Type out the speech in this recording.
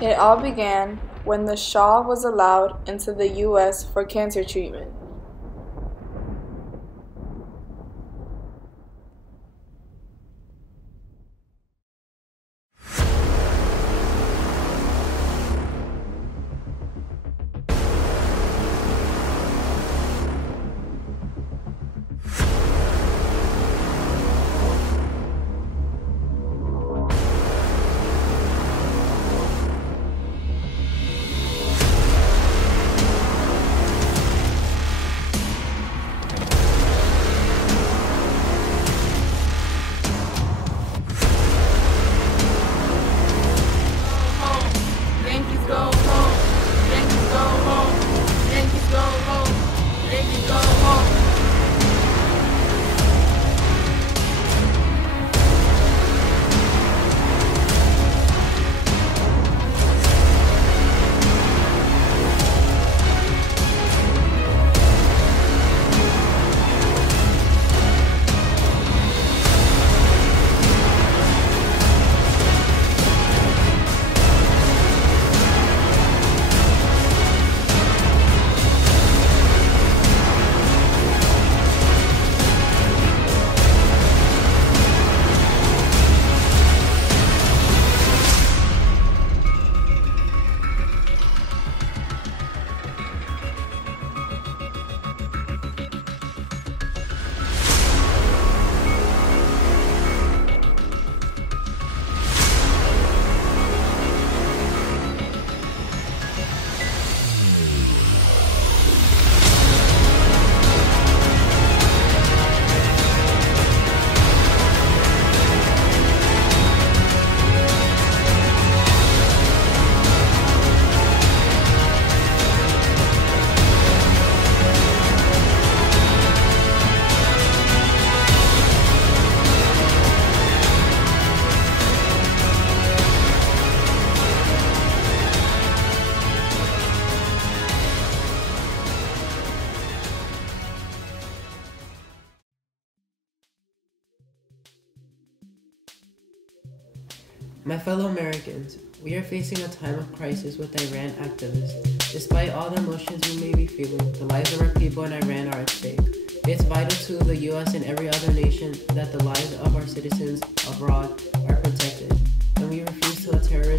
It all began when the Shah was allowed into the U.S. for cancer treatment. Yankees go home. Yankees go home. Yankees go home. Yankees go home. My fellow Americans, we are facing a time of crisis with Iran activists. Despite all the emotions we may be feeling, the lives of our people in Iran are at stake. It's vital to the U.S. and every other nation that the lives of our citizens abroad are protected, and we refuse to let terrorists